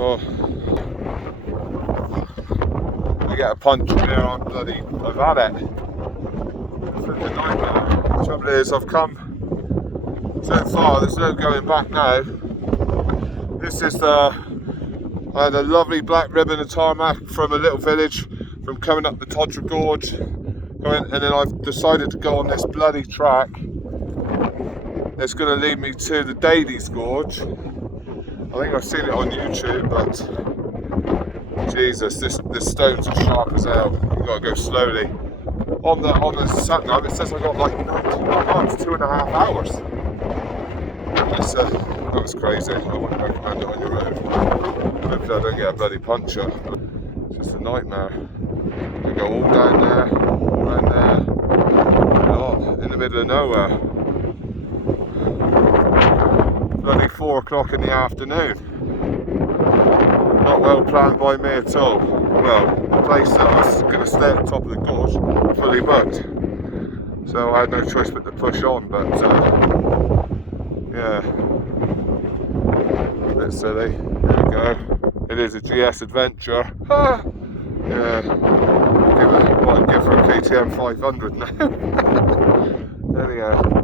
Oh, I get a punch there, I've had it. It's a nightmare. The trouble is, I've come so far, there's no going back now. This is I had a lovely black ribbon of tarmac from a little village from coming up the Todra gorge, and then I've decided to go on this bloody track. It's going to lead me to the Daly's Gorge. I think I've seen it on YouTube, but Jesus, this stones are sharp as hell. You've got to go slowly. On the sat nav, it says I got like 2.5 hours. That was crazy. I wouldn't recommend it on your own. Hopefully I don't get a bloody puncture. It's just a nightmare. You go all down there, in the middle of nowhere. Bloody 4 o'clock in the afternoon. Not well planned by me at all. Well, the place that I was going to stay at the top of the gorge, fully booked. So I had no choice but to push on, but yeah. A bit silly. There we go. It is a GS adventure. Ah! Yeah. I'd give her a KTM 500 now. Anyhow.